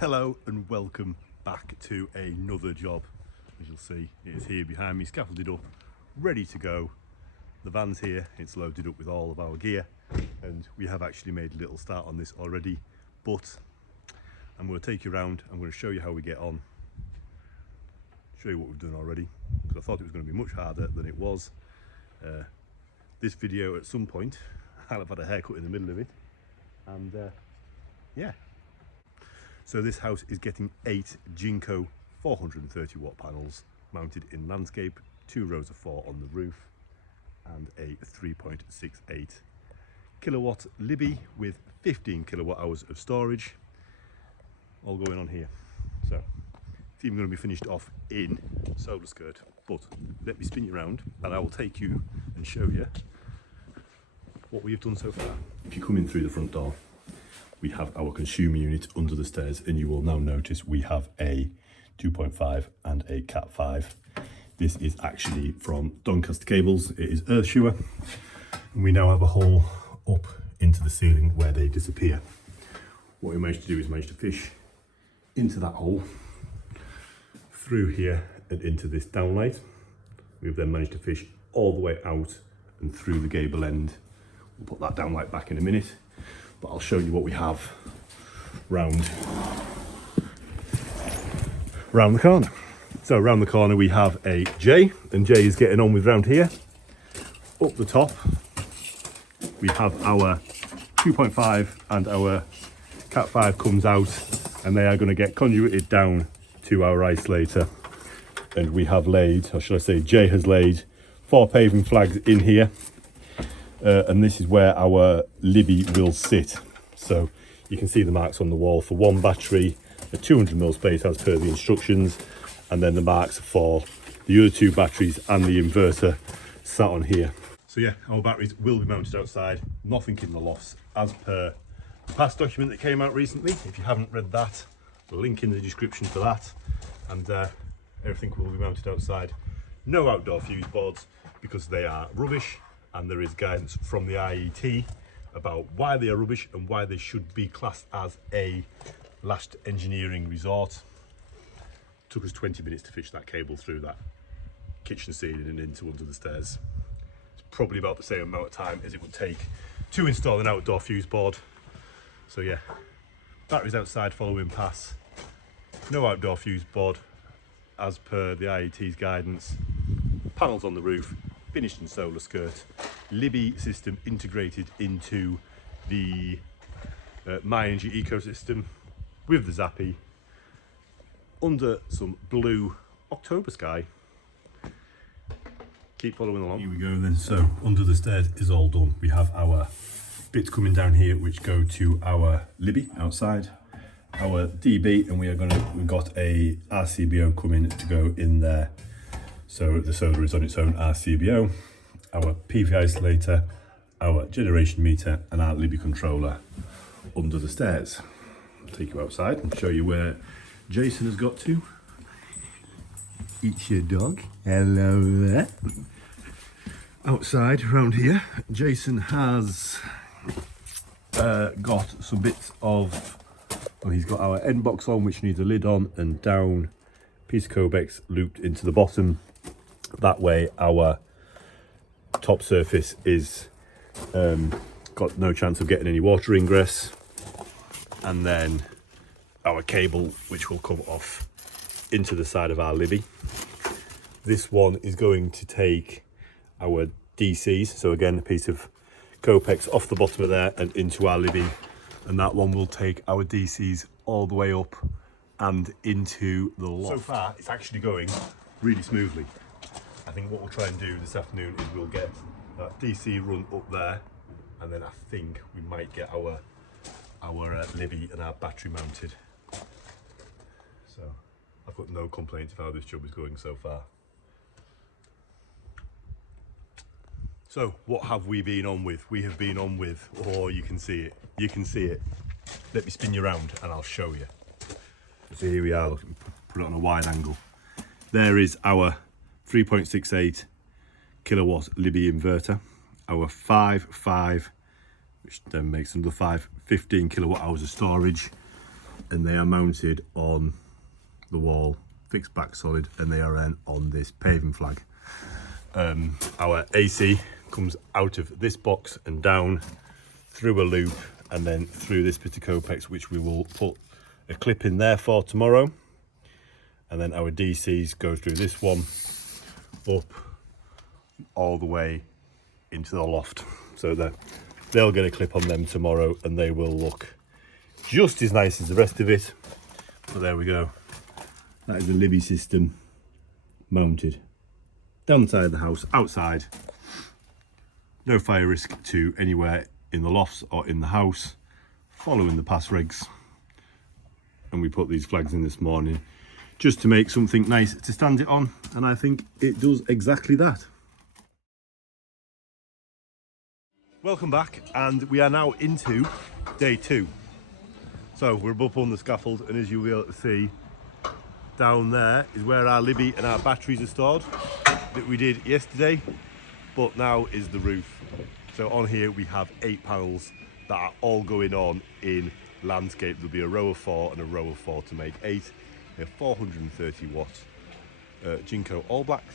Hello and welcome back to another job. As you'll see, it is here behind me, scaffolded up, ready to go. The van's here, it's loaded up with all of our gear, and we have actually made a little start on this already, but I'm going to take you around. I'm going to show you how we get on, show you what we've done already, because I thought it was going to be much harder than it was. This video at some point, I'll have had a haircut in the middle of it, and yeah. So this house is getting 8 Jinko 430 watt panels mounted in landscape, 2 rows of 4 on the roof, and a 3.68 kilowatt Libbi with 15 kilowatt hours of storage, all going on here. So it's even going to be finished off in solar skirt, but let me spin you around and I will take you and show you what we've done so far. If you come in through the front door, we have our consumer unit under the stairs, and you will now notice we have a 2.5 and a Cat 5. This is actually from Doncaster Cables. It is Earthshoer, and we now have a hole up into the ceiling where they disappear. What we managed to do is manage to fish into that hole, through here and into this downlight. We've then managed to fish all the way out and through the gable end. We'll put that downlight back in a minute, but I'll show you what we have round the corner. So round the corner we have a J, and J is getting on with round here. Up the top we have our 2.5 and our Cat 5 comes out, and they are going to get conduited down to our isolator. And we have laid, or should I say J has laid, 4 paving flags in here. And this is where our Libbi will sit. So you can see the marks on the wall for 1 battery, a 200mm space as per the instructions, and then the marks for the other 2 batteries and the inverter sat on here. So yeah, our batteries will be mounted outside, nothing in the lofts as per the past document that came out recently. If you haven't read that, the link in the description for that, and everything will be mounted outside. No outdoor fuse boards because they are rubbish, and there is guidance from the IET about why they are rubbish and why they should be classed as a last engineering resort. Took us 20 minutes to fish that cable through that kitchen ceiling and into under the stairs. It's probably about the same amount of time as it would take to install an outdoor fuse board. So yeah, batteries outside following pass, no outdoor fuse board as per the IET's guidance, panels on the roof, finished in solar skirt, Libbi system integrated into the MyEnergy ecosystem with the Zappy, under some blue October sky. Keep following along. Here we go then. So under the stairs is all done. We have our bits coming down here which go to our Libbi outside, our DB, and we've got a RCBO coming to go in there. So the solar is on its own RCBO, our PV isolator, our generation meter, and our Libbi controller under the stairs. I'll take you outside and show you where Jason has got to. It's your dog. Hello there. Outside around here, Jason has got some bits of, well, he's got our end box on which needs a lid on and down, piece of Cobex looped into the bottom. That way our top surface is got no chance of getting any water ingress, and then our cable which will come off into the side of our Libbi. This one is going to take our DCs, so again a piece of Copex off the bottom of there and into our Libbi, and that one will take our DCs all the way up and into the loft. So far it's actually going really smoothly. I think what we'll try and do this afternoon is we'll get that DC run up there, and then I think we might get our Libbi and our battery mounted. So I've got no complaints of how this job is going so far. So what have we been on with? We have been on with, oh, you can see it, you can see it. Let me spin you around and I'll show you. So here we are, put it on a wide angle. There is our 3.68 kilowatt Libbi inverter, our 5.5, which then makes another 15 kilowatt hours of storage. and they are mounted on the wall, fixed back solid, and they are then on this paving flag. Our AC comes out of this box and down through a loop and then through this bit of Copex, which we will put a clip in there for tomorrow. And then our DCs go through this one up all the way into the loft, so that they'll get a clip on them tomorrow and they will look just as nice as the rest of it. So there we go. That is the Libbi system mounted down the side of the house, outside. No fire risk to anywhere in the lofts or in the house, following the pass regs. And we put these flags in this morning just to make something nice to stand it on, and I think it does exactly that. Welcome back, and we are now into day 2. So we're up on the scaffold, and as you will be able to see, down there is where our Libbi and our batteries are stored that we did yesterday, but now is the roof. So on here we have 8 panels that are all going on in landscape. There'll be a row of 4 and a row of 4 to make 8. They're 430 watt Jinko All Blacks.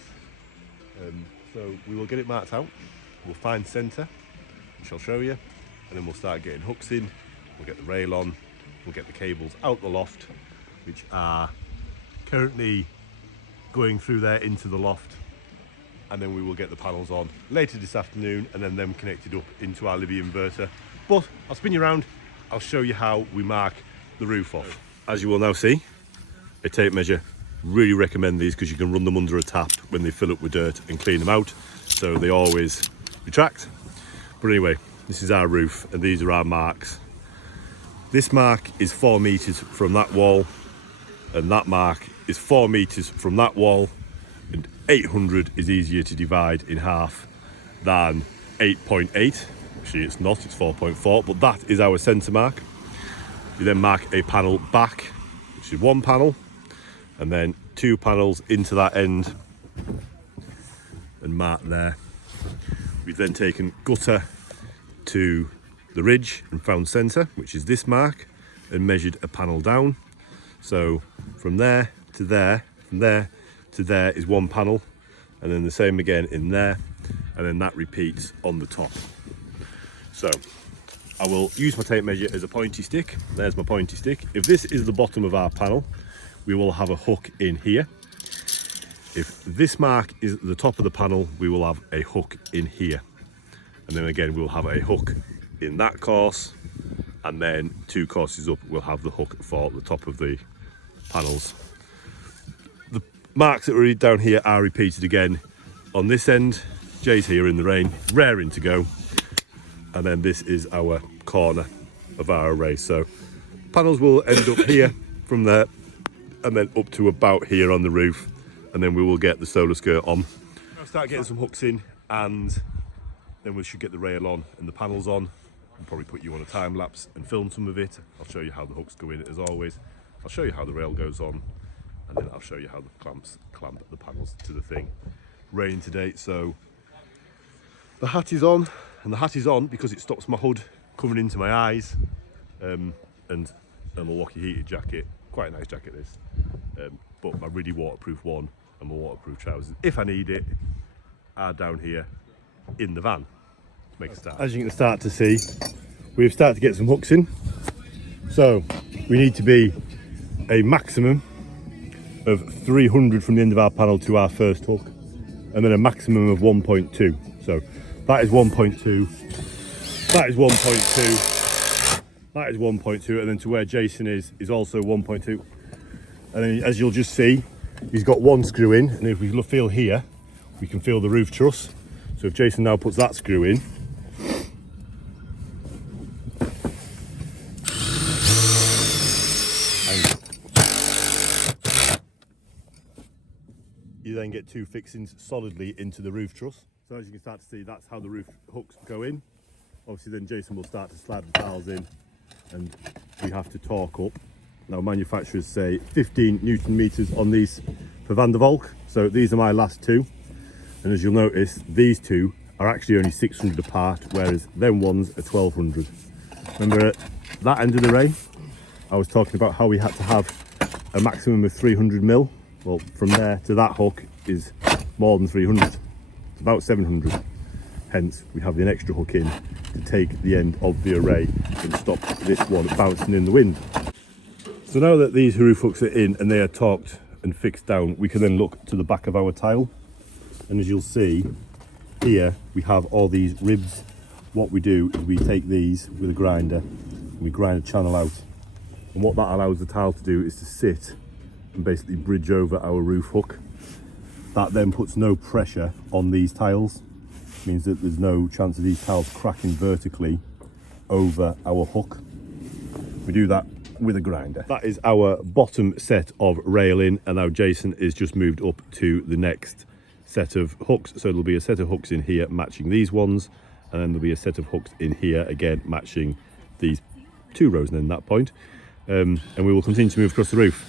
So we will get it marked out. We'll find centre, which I'll show you, and then we'll start getting hooks in. We'll get the rail on. We'll get the cables out the loft, which are currently going through there into the loft, and then we will get the panels on later this afternoon, and then them connected up into our Libbi inverter. But I'll spin you around. I'll show you how we mark the roof off. As you will now see, a tape measure. Really recommend these because you can run them under a tap when they fill up with dirt and clean them out, so they always retract. But anyway, this is our roof and these are our marks. This mark is 4 meters from that wall, and that mark is 4 meters from that wall, and 800 is easier to divide in half than 8.8. Actually it's not, it's 4.4, but that is our centre mark. You then mark a panel back, which is 1 panel, and then 2 panels into that end and mark there. We've then taken gutter to the ridge and found centre, which is this mark, and measured a panel down. So from there to there, from there to there is 1 panel, and then the same again in there, and then that repeats on the top. So I will use my tape measure as a pointy stick. There's my pointy stick. If this is the bottom of our panel, we will have a hook in here. If this mark is the top of the panel, we will have a hook in here. And then again, we'll have a hook in that course. And then 2 courses up, we'll have the hook for the top of the panels. The marks that are down here are repeated again on this end. Jay's here in the rain, raring to go. And then this is our corner of our array. So panels will end up here from there, and then up to about here on the roof, and then we will get the solar skirt on. I'll start getting some hooks in, and then we should get the rail on and the panels on. I'll probably put you on a time lapse and film some of it. I'll show you how the hooks go in as always. I'll show you how the rail goes on, and then I'll show you how the clamps clamp the panels to the thing. Rain today, so the hat is on, and the hat is on because it stops my hood coming into my eyes, and a Milwaukee heated jacket. Quite a nice jacket this, but my really waterproof one and my waterproof trousers, if I need it, are down here in the van to make a start. As you can start to see, we've started to get some hooks in. So we need to be a maximum of 300 from the end of our panel to our first hook, and then a maximum of 1.2. So that is 1.2, that is 1.2. That is 1.2, and then to where Jason is also 1.2. And then as you'll just see, he's got 1 screw in, and if we feel here, we can feel the roof truss. So if Jason now puts that screw in, and you then get 2 fixings solidly into the roof truss. So as you can start to see, that's how the roof hooks go in. Obviously then Jason will start to slide the tiles in, and we have to torque up. Now manufacturers say 15 Newton meters on these for Van der Valk. So these are my last 2. And as you'll notice, these 2 are actually only 600 apart, whereas them ones are 1200. Remember at that end of the rain, I was talking about how we had to have a maximum of 300 mil. Well, from there to that hook is more than 300. It's about 700. Hence, we have an extra hook in to take the end of the array and stop this one bouncing in the wind. So now that these roof hooks are in and they are torqued and fixed down, we can then look to the back of our tile. And as you'll see, here we have all these ribs. What we do is we take these with a grinder and we grind a channel out. And what that allows the tile to do is to sit and basically bridge over our roof hook. That then puts no pressure on these tiles. It means that there's no chance of these tiles cracking vertically over our hook. We do that with a grinder. That is our bottom set of railing, and now Jason is just moved up to the next set of hooks. So there'll be a set of hooks in here matching these ones, and then there'll be a set of hooks in here again matching these two rows and then that point. And we will continue to move across the roof,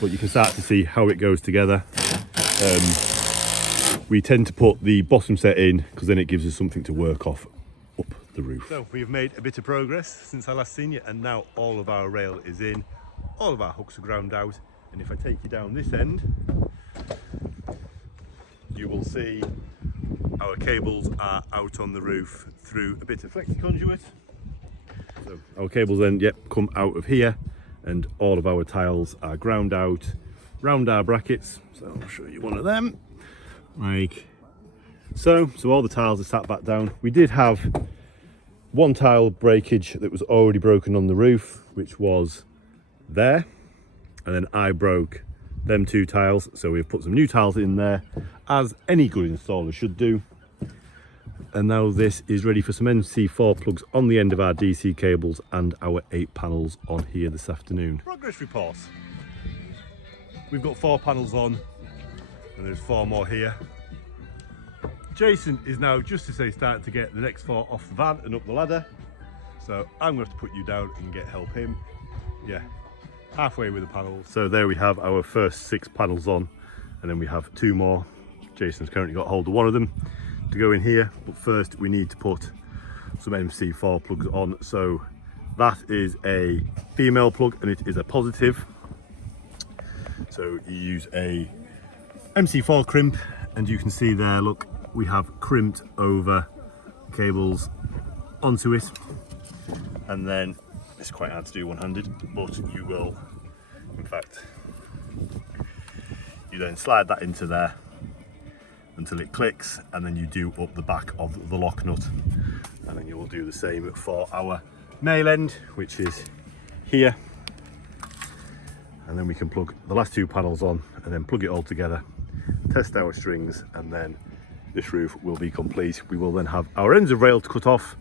but you can start to see how it goes together. We tend to put the bottom set in because then it gives us something to work off up the roof. So we've made a bit of progress since I last seen you, and now all of our rail is in, all of our hooks are ground out, and if I take you down this end, you will see our cables are out on the roof through a bit of flexi conduit. So our cables then, come out of here, and all of our tiles are ground out round our brackets. So I'll show you one of them, like so. So all the tiles are sat back down. We did have one tile breakage that was already broken on the roof, which was there, and then I broke them two tiles, so we've put some new tiles in there, as any good installer should do. And now this is ready for some MC4 plugs on the end of our DC cables and our 8 panels on here this afternoon. Progress report. We've got 4 panels on, and there's 4 more here. Jason is now, just to say, starting to get the next 4 off the van and up the ladder. So I'm going to have to put you down and help him. Yeah, halfway with the panels. So there we have our first 6 panels on, and then we have 2 more. Jason's currently got hold of one of them to go in here, but first we need to put some MC4 plugs on. So that is a female plug and it is a positive. So you use a MC4 crimp, and you can see there, look, we have crimped over cables onto it, and then it's quite hard to do one-handed, but you will, in fact, you then slide that into there until it clicks, and then you do up the back of the lock nut, and then you will do the same for our male end, which is here. And then we can plug the last 2 panels on and then plug it all together, test our strings, and then this roof will be complete. We will then have our ends of rail to cut off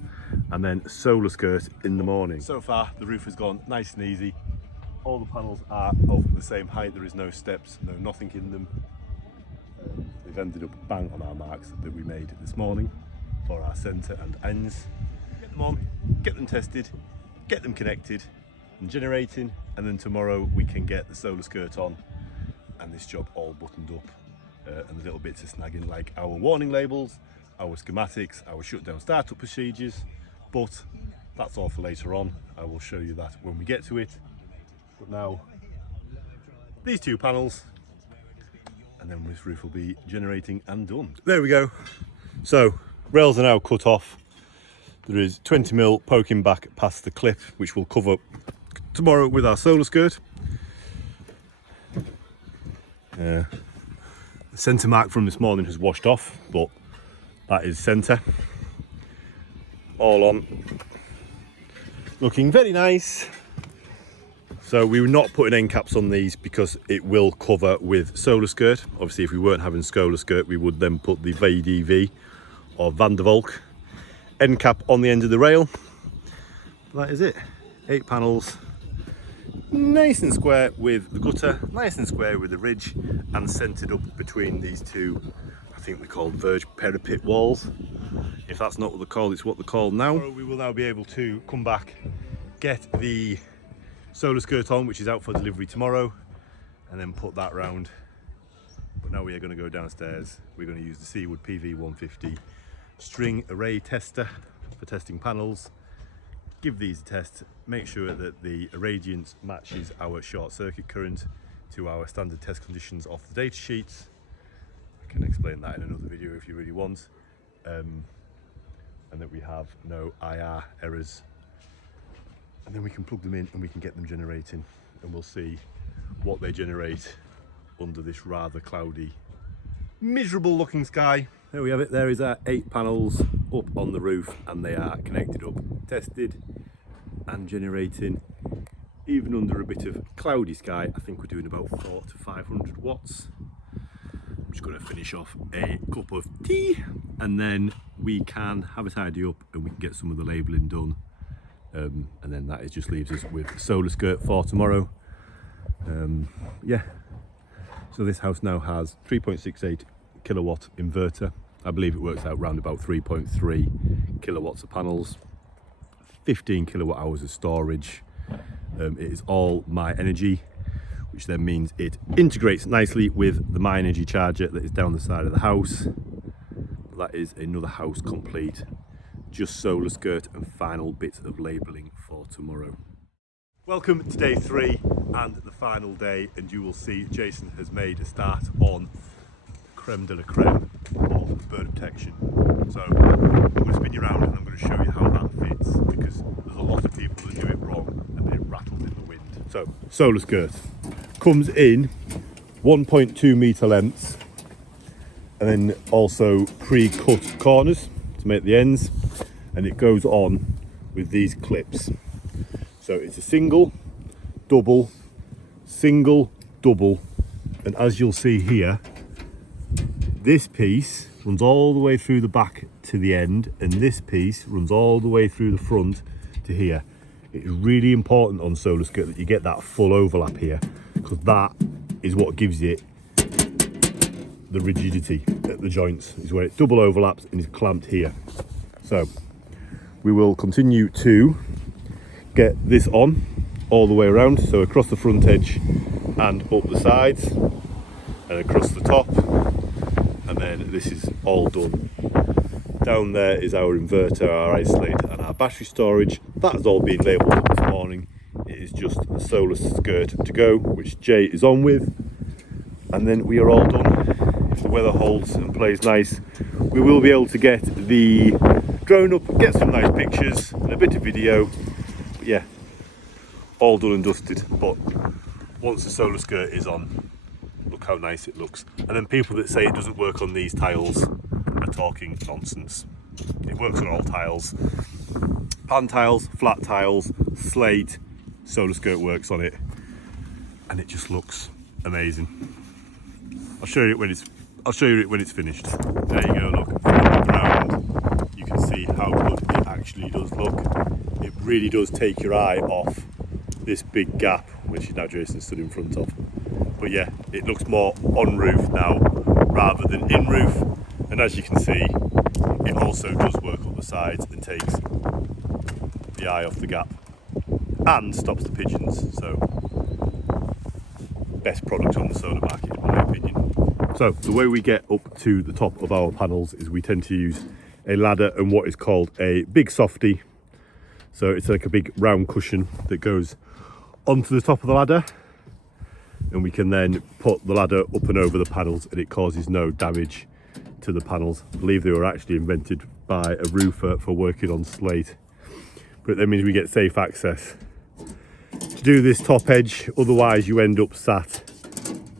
and then solar skirt in the morning. So far the roof has gone nice and easy. All the panels are of the same height, there is no steps, no nothing in them. They've ended up bang on our marks that we made this morning for our centre and ends. Get them on, get them tested, get them connected and generating, and then tomorrow we can get the solar skirt on and this job all buttoned up, and the little bits of snagging like our warning labels, our schematics, our shutdown startup procedures, but that's all for later on. I will show you that when we get to it. But now these 2 panels, and then this roof will be generating and done. There we go. So rails are now cut off. There is 20 mil poking back past the clip, which will cover tomorrow with our solar skirt. The centre mark from this morning has washed off, but that is centre. All on. Looking very nice. So we were not putting end caps on these because it will cover with solar skirt. Obviously, if we weren't having solar skirt, we would then put the VDV or Van der Valk end cap on the end of the rail. That is it. 8 panels, nice and square with the gutter, nice and square with the ridge, and centered up between these 2, I think they're called verge parapet walls. If that's not what they're called, it's what they're called now. We will now be able to come back, get the solar skirt on, which is out for delivery tomorrow, and then put that round. But now we are going to go downstairs. We're going to use the Seawood PV150 string array tester for testing panels, give these a test, make sure that the irradiance matches our short circuit current to our standard test conditions off the data sheets. I can explain that in another video if you really want. And that we have no IR errors. And then we can plug them in and we can get them generating, and we'll see what they generate under this rather cloudy, miserable looking sky. There we have it. There is our 8 panels up on the roof, and they are connected up, tested and generating even under a bit of cloudy sky. I think we're doing about 400 to 500 watts. I'm just going to finish off a cup of tea, and then we can have a tidy up and we can get some of the labelling done. And then that just leaves us with the solar skirt for tomorrow. Yeah, so this house now has 3.68 kilowatt inverter. I believe it works out around about 3.3 kilowatts of panels, 15 kilowatt hours of storage. It is all My Energy, which then means it integrates nicely with the My Energy charger that is down the side of the house. That is another house complete. Just solar skirt and final bits of labelling for tomorrow. Welcome to day 3 and the final day, and you will see Jason has made a start on creme de la creme of bird protection. So I'm going to spin you around and I'm going to show you how that fits, because there's a lot of people that do it wrong and it rattles in the wind. So solar skirt comes in 1.2 metre lengths, and then also pre-cut corners to make the ends, and it goes on with these clips. So it's a single, double, single, double, and as you'll see here, this piece runs all the way through the back to the end, and this piece runs all the way through the front to here. It's really important on solar skirt that you get that full overlap here, because that is what gives it the rigidity at the joints, is where it double overlaps and is clamped here. So we will continue to get this on all the way around, so across the front edge and up the sides and across the top, and then this is all done. Down there is our inverter, our isolator and our battery storage. That has all been labelled up this morning. It is just the solar skirt to go, which Jay is on with, and then we are all done. If the weather holds and plays nice, we will be able to get the drone up, get some nice pictures and a bit of video. But yeah, all done and dusted. But once the solar skirt is on, look how nice it looks. And then people that say it doesn't work on these tiles are talking nonsense. It works on all tiles. Pan tiles, flat tiles, slate, solar skirt works on it, and it just looks amazing. I'll show you it when it's finished. There you go, look, from the ground you can see how good it actually does look. It really does take your eye off this big gap, which now Jason stood in front of. But yeah, it looks more on roof now rather than in roof, and as you can see, it also does work up the sides and takes the eye off the gap and stops the pigeons. So best product on the solar market in my opinion. So the way we get up to the top of our panels is we tend to use a ladder and what is called a big softy. So it's like a big round cushion that goes onto the top of the ladder, and we can then put the ladder up and over the panels and it causes no damage to the panels. I believe they were actually invented by a roofer for working on slate, but that means we get safe access to do this top edge. Otherwise you end up sat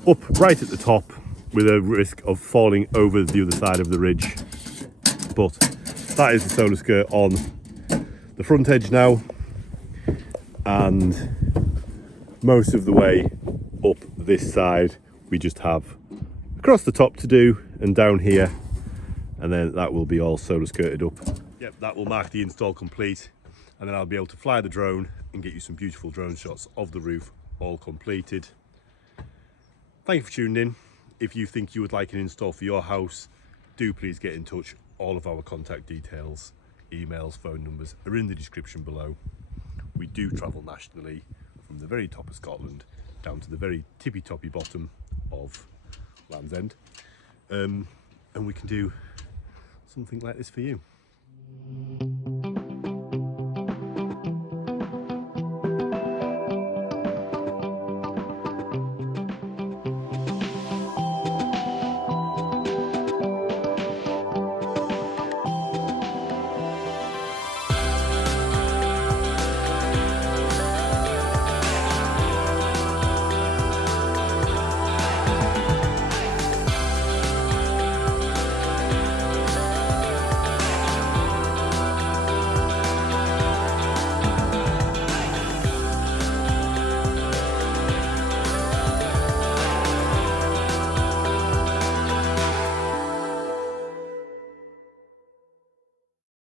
up right at the top with a risk of falling over the other side of the ridge. But that is the solar skirt on the front edge now, and most of the way up this side we just have across the top to do and down here, and then that will be all solar skirted up. Yep, that will mark the install complete, and then I'll be able to fly the drone and get you some beautiful drone shots of the roof all completed. Thank you for tuning in. If you think you would like an install for your house, do please get in touch. All of our contact details, emails, phone numbers are in the description below. We do travel nationally from the very top of Scotland down to the very tippy toppy bottom of Land's End, and we can do something like this for you.